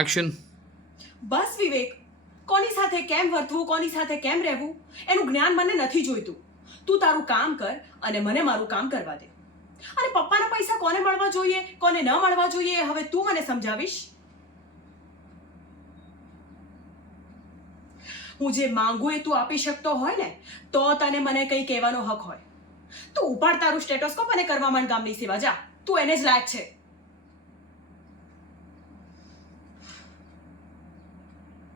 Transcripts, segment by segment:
Action. બસ વિવેક, કોની સાથે કેમ વર્તવું, કોની સાથે કેમ રહેવું, એનું જ્ઞાન મને નથી જોઈતું. તું તારું કામ કર અને મને મારું કામ કરવા દે. અને પપ્પાના પૈસા કોને મળવા જોઈએ, કોને ન મળવા જોઈએ, એ હવે તું મને સમજાવીશ. હું જે માંગુ એ તું આપી શકતો હોય ને, તો તને મને કંઈ કહેવાનો હક હોય. તું ઉપાડ તારું સ્ટેટોસ્કોપ અને કરવા માંડ ગામની સેવા. જા, તું એને જ લાયક છે.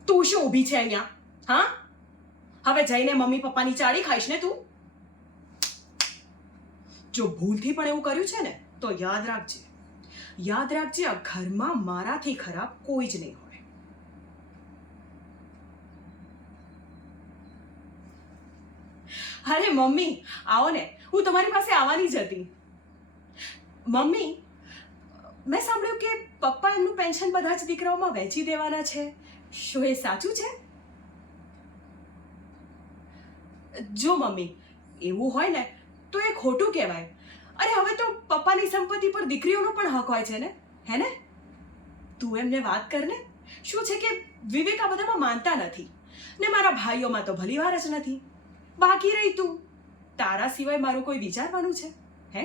તું શું ઊભી છે અહીંયા? હા, હવે જઈને મમ્મી પપ્પાની ચાળી ખાઈશ ને તું? જો ભૂલથી પણ એવું કર્યું છે ને, તો યાદ રાખજે, આ ઘરમાં મારાથી ખરાબ કોઈ જ નહીં હોય. અરે મમ્મી, આવો ને, હું તમારી પાસે આવવાની જ હતી. મમ્મી, મેં સાંભળ્યું કે પપ્પા એમનું પેન્શન બધા જ દીકરાઓમાં વહેંચી દેવાના છે. શું એ સાચું છે? જો મમ્મી, એવું હોય ને તો એ ખોટું કહેવાય. અરે હવે તો પપ્પાની સંપત્તિ પર દીકરીઓનો પણ હક હોય છે ને, હે ને? તું એમને વાત કર ને. શું છે કે વિવેક આ બધામાં માનતા નથી, ને મારા ભાઈઓમાં તો ભલી વાર જ નથી. બાકી રહી તું, તારા સિવાય મારું કોઈ વિચારવાનું છે? હે,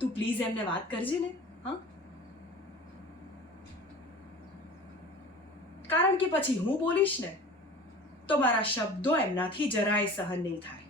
તું પ્લીઝ એમને વાત કરજે ને. હા, કારણ કે પછી હું બોલીશ ને તો મારા શબ્દો એમનાથી જરાય સહન નહીં થાય.